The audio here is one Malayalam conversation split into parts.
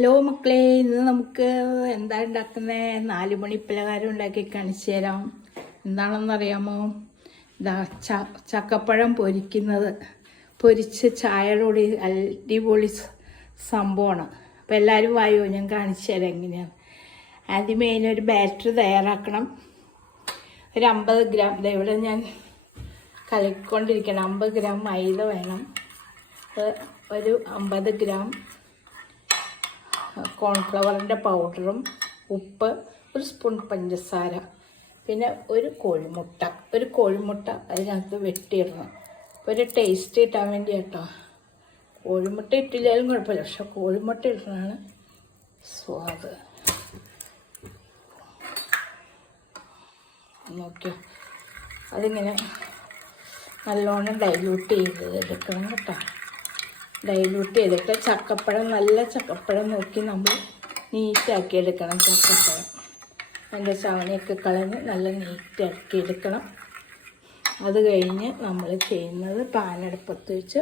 ഹലോ മക്കളെ, ഇന്ന് നമുക്ക് എന്താ ഉണ്ടാക്കുന്നത്? 4 മണി പലഹാരം ഉണ്ടാക്കി കാണിച്ചു തരാം. എന്താണെന്നറിയാമോ? ഇതാ ചക്കപ്പഴം പൊരിച്ച് ചായയുടെ കൂടി അടിപൊളി സംഭവമാണ്. അപ്പോൾ എല്ലാവരും വായോ, ഞാൻ കാണിച്ചു തരാം എങ്ങനെയാണ്. ആദ്യമേ അതിനൊരു ബാറ്റർ തയ്യാറാക്കണം. ഒരു 50 ഗ്രാം, ഇവിടെ ഞാൻ കലക്കിക്കൊണ്ടിരിക്കണം. 50 ഗ്രാം മൈദ വേണം. ഒരു 50 ഗ്രാം കോൺഫ്ലവറിൻ്റെ പൗഡറും, ഉപ്പ്, ഒരു സ്പൂൺ പഞ്ചസാര, പിന്നെ ഒരു കോഴിമുട്ട അതിനകത്ത് വെട്ടിയിടണം. ഒരു ടേസ്റ്റ് കിട്ടാൻ വേണ്ടി കേട്ടോ. കോഴിമുട്ട ഇട്ടില്ലാലും കുഴപ്പമില്ല, പക്ഷെ കോഴിമുട്ട ഇടുന്നതാണ് സ്വാദ്. നോക്കിയോ, അതിങ്ങനെ നല്ലോണം ഡൈല്യൂട്ട് ചെയ്തെടുക്കണം കേട്ടോ. ഡൈല്യൂട്ട് ചെയ്തിട്ട് നല്ല ചക്കപ്പഴം നോക്കി നമ്മൾ നീറ്റാക്കി എടുക്കണം. ചക്കപ്പഴം അതിൻ്റെ ചവണിയൊക്കെ കളഞ്ഞ് നല്ല നീറ്റാക്കി എടുക്കണം. അത് കഴിഞ്ഞ് നമ്മൾ ചെയ്യുന്നത് പാനടുപ്പത്ത് വെച്ച്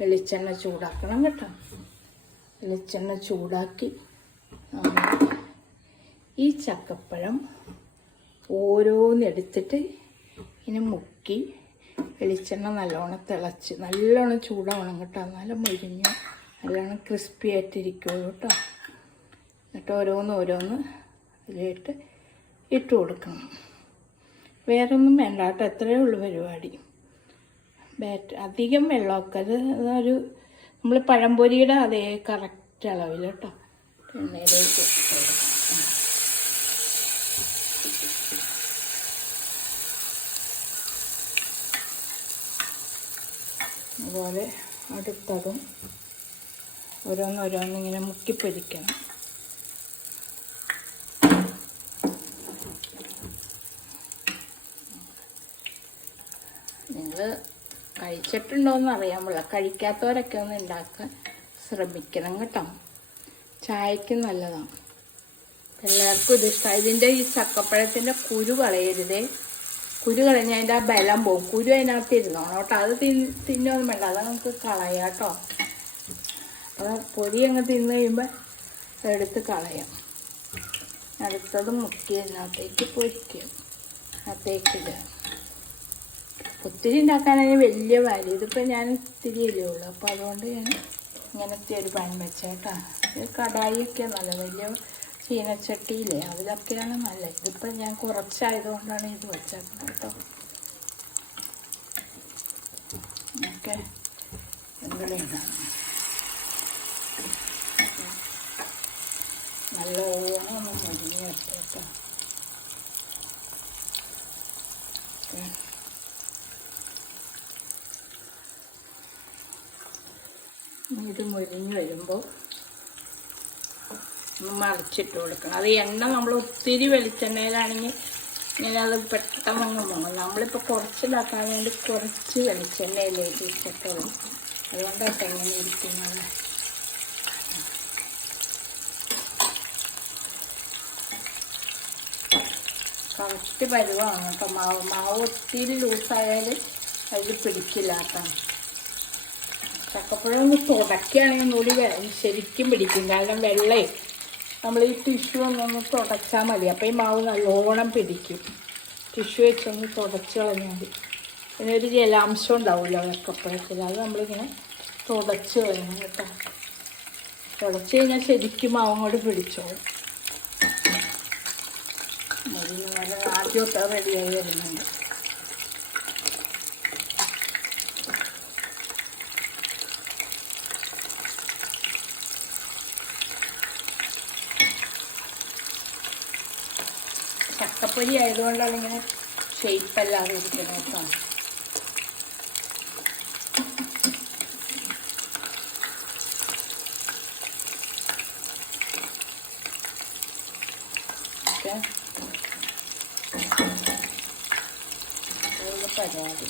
വെളിച്ചെണ്ണ ചൂടാക്കണം കേട്ടോ. വെളിച്ചെണ്ണ ചൂടാക്കി ഈ ചക്കപ്പഴം ഓരോന്നെടുത്തിട്ട് ഇങ്ങനെ മുക്കി വെളിച്ചെണ്ണ നല്ലോണം തിളച്ച് നല്ലോണം ചൂടാവണം കേട്ടോ. എന്നാലും മുരിഞ്ഞ് നല്ലോണം ക്രിസ്പി ആയിട്ടിരിക്കുള്ളൂ കേട്ടോ. എന്നിട്ട് ഓരോന്ന് അതിലിട്ട് ഇട്ട് കൊടുക്കണം. വേറെ ഒന്നും വേണ്ട കേട്ടോ, എത്രയേ ഉള്ളൂ പരിപാടി. അധികം വെള്ളമൊക്കെ അതൊരു നമ്മൾ പഴംപൊരിയുടെ അതേ കറക്റ്റ് അളവിൽ കേട്ടോ എണ്ണയിലേക്ക് കൊടുക്കണം. അതുപോലെ അടുത്തതും ഓരോന്നിങ്ങനെ മുക്കിപ്പൊരിക്കണം. നിങ്ങൾ കഴിച്ചിട്ടുണ്ടോയെന്ന് അറിയാൻ പാടില്ല. കഴിക്കാത്തവരൊക്കെ ഒന്ന് ഉണ്ടാക്കാൻ ശ്രമിക്കണം കേട്ടോ. ചായക്ക് നല്ലതാണ്. എല്ലാവർക്കും ഇത് ഇഷ്ടമാണ്. ഇതിൻ്റെ ഈ ചക്കപ്പഴത്തിൻ്റെ കുരു കളയരുതേ. കുരു കളഞ്ഞാൽ അതിൻ്റെ ആ ബലം പോകും. കുരു അതിനകത്ത് ഇരുന്നോണം കേട്ടോ. അത് തിന്നൊന്നും വേണ്ട, അത് നമുക്ക് കളയാം കേട്ടോ. അപ്പോൾ പൊരി അങ്ങ് തിന്ന് കഴിയുമ്പോൾ എടുത്ത് കളയാം. അടുത്തത് മുക്കി അതിനകത്തേക്ക് പൊരിക്കും. അതിനകത്തേക്കിടുക. ഒത്തിരി ഉണ്ടാക്കാനാണെങ്കിൽ വലിയ വാല്യം. ഇതിപ്പോൾ ഞാൻ ഇത്തിരിയല്ലേ ഉള്ളൂ. അപ്പോൾ അതുകൊണ്ട് ഞാൻ ഇങ്ങനത്തെ ഒരു പാൻ വെച്ചേട്ടാ. കടായിയൊക്കെ നല്ല വലിയ ചീനച്ചട്ടിയില്ലേ, അതിലൊക്കെയാണ് നല്ലത്. ഇതിപ്പോൾ ഞാൻ കുറച്ചായതുകൊണ്ടാണ് ഇത് വെച്ചേക്കുന്നത് കേട്ടോ. ഓക്കെ, എങ്ങനെയാണ് നല്ലോണം ഒന്ന് മുരിഞ്ഞ് വെച്ചേട്ടോ. ഇത് മുരിഞ്ഞ് വരുമ്പോൾ മറിച്ചിട്ട് കൊടുക്കണം. അത് എണ്ണ നമ്മൾ ഒത്തിരി വെളിച്ചെണ്ണയിലാണെങ്കിൽ ഇങ്ങനെ അത് പെട്ടെന്ന് അങ്ങ് പോകും. നമ്മളിപ്പോൾ കുറച്ചിതാക്കാൻ വേണ്ടി കുറച്ച് വെളിച്ചെണ്ണയിലേക്ക് ഇട്ടിട്ടുള്ളൂ. അതുകൊണ്ടാണ് എങ്ങനെ ഇരിക്കുന്നത്. കറക്റ്റ് പരുവാണ് കേട്ടോ. മാവ് ഒത്തിരി ലൂസായാൽ അതിൽ പിടിക്കില്ല കേട്ടോ. ചക്കപ്പഴം ഒന്ന് തുടക്കുകയാണെങ്കിൽ ഒന്നുകൂടി ശരിക്കും പിടിക്കും. കാരണം വെള്ളേ നമ്മൾ ഈ ടിഷ്യൂ ഒന്നൊന്ന് തുടച്ചാൽ മതി. അപ്പോൾ ഈ മാവ് നല്ലോണം പിടിക്കും. ടിഷ്യൂ വെച്ചൊന്ന് തുടച്ച് കളഞ്ഞാൽ മതി. ഇതിനൊരു ജലാംശം ഉണ്ടാവില്ല ചക്കപ്പഴത്തിൽ. അത് നമ്മളിങ്ങനെ തുടച്ച് കളയണം കേട്ടോ. തുടച്ച് കഴിഞ്ഞാൽ ശരിക്കും മാവും കൂടി പിടിച്ചോളും. നല്ല ആദ്യമൊക്കെ റെഡിയായി വരുന്നുണ്ട്. ചക്കപ്പൊരി ആയതുകൊണ്ടാണ് ഇങ്ങനെ ഷേപ്പല്ലാതെ ഇരിക്കുന്നത് കേട്ടോ. ഓക്കെ, പരിപാടി.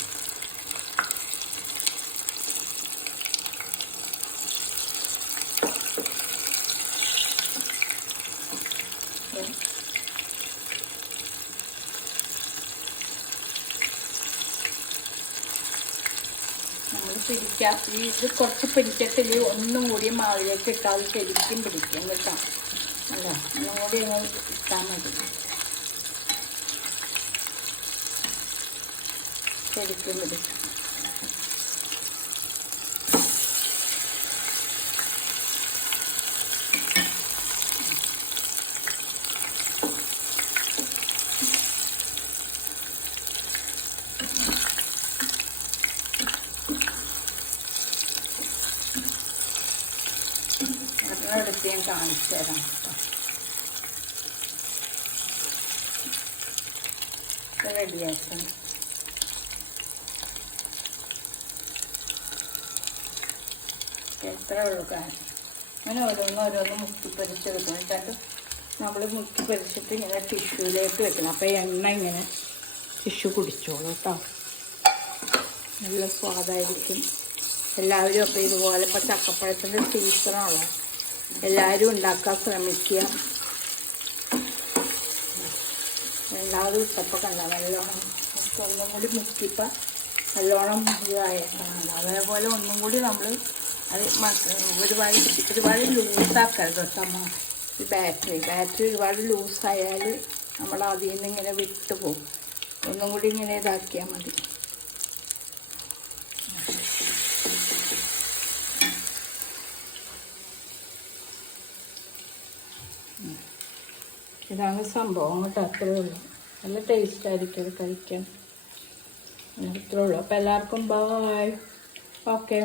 നമ്മൾ പിടിച്ച് ഇത് കുറച്ച് പിടിച്ചിട്ടില്ല, ഒന്നും കൂടി മാവിലേക്ക് ഇട്ടാൽ ശരിക്കും പിടിക്കും കേട്ടോ. അല്ല, ഒന്നും കൂടി അങ്ങ് ഇട്ടാൽ മതി, ശരിക്കും പിടിക്കും. എടുത്ത് ഞാൻ കാണിച്ചു തരാം കേട്ടോ. റെഡിയാക്കണം. എത്ര ഉള്ളു കാര്യം. അങ്ങനെ ഓരോന്ന് മുക്കിപ്പൊരിച്ചെടുക്കണം. എന്നിട്ട് നമ്മൾ മുക്കിപ്പൊരിച്ചിട്ട് ഇങ്ങനെ ടിഷ്യൂലേക്ക് വെക്കണം. അപ്പോൾ എണ്ണ ഇങ്ങനെ ടിഷ്യൂ കുടിച്ചോളൂ കേട്ടോ. നല്ല സ്വാദായിരിക്കും. എല്ലാവരും അപ്പോൾ ഇതുപോലെ, ഇപ്പോൾ ചക്കപ്പഴത്തിൻ്റെ സീസണാണല്ലോ, എല്ലാവരും ഉണ്ടാക്കാൻ ശ്രമിക്കുക. രണ്ടാമത് ഇട്ടപ്പോൾ കണ്ട നല്ലോണം ഒന്നും കൂടി മുക്കിപ്പോൾ നല്ലോണം ഇതായേക്കണം. അതേപോലെ ഒന്നും കൂടി നമ്മൾ അത് ഒരുപാട് ലൂസാക്കരുത് കേട്ടോ. ഈ ബാറ്ററി ഒരുപാട് ലൂസായാൽ നമ്മൾ അതിൽ നിന്ന് ഇങ്ങനെ വിട്ടു പോകും. ഒന്നും കൂടി ഇങ്ങനെ ഇതാക്കിയാൽ മതി. ഇതാണ് സംഭവം കേട്ടോ. അത്രേ ഉള്ളൂ. നല്ല ടേസ്റ്റ് ആയിരിക്കും അത് കഴിക്കാൻ. അത്രേ ഉള്ളൂ. അപ്പോൾ എല്ലാവർക്കും ബൈ. ഓക്കെ.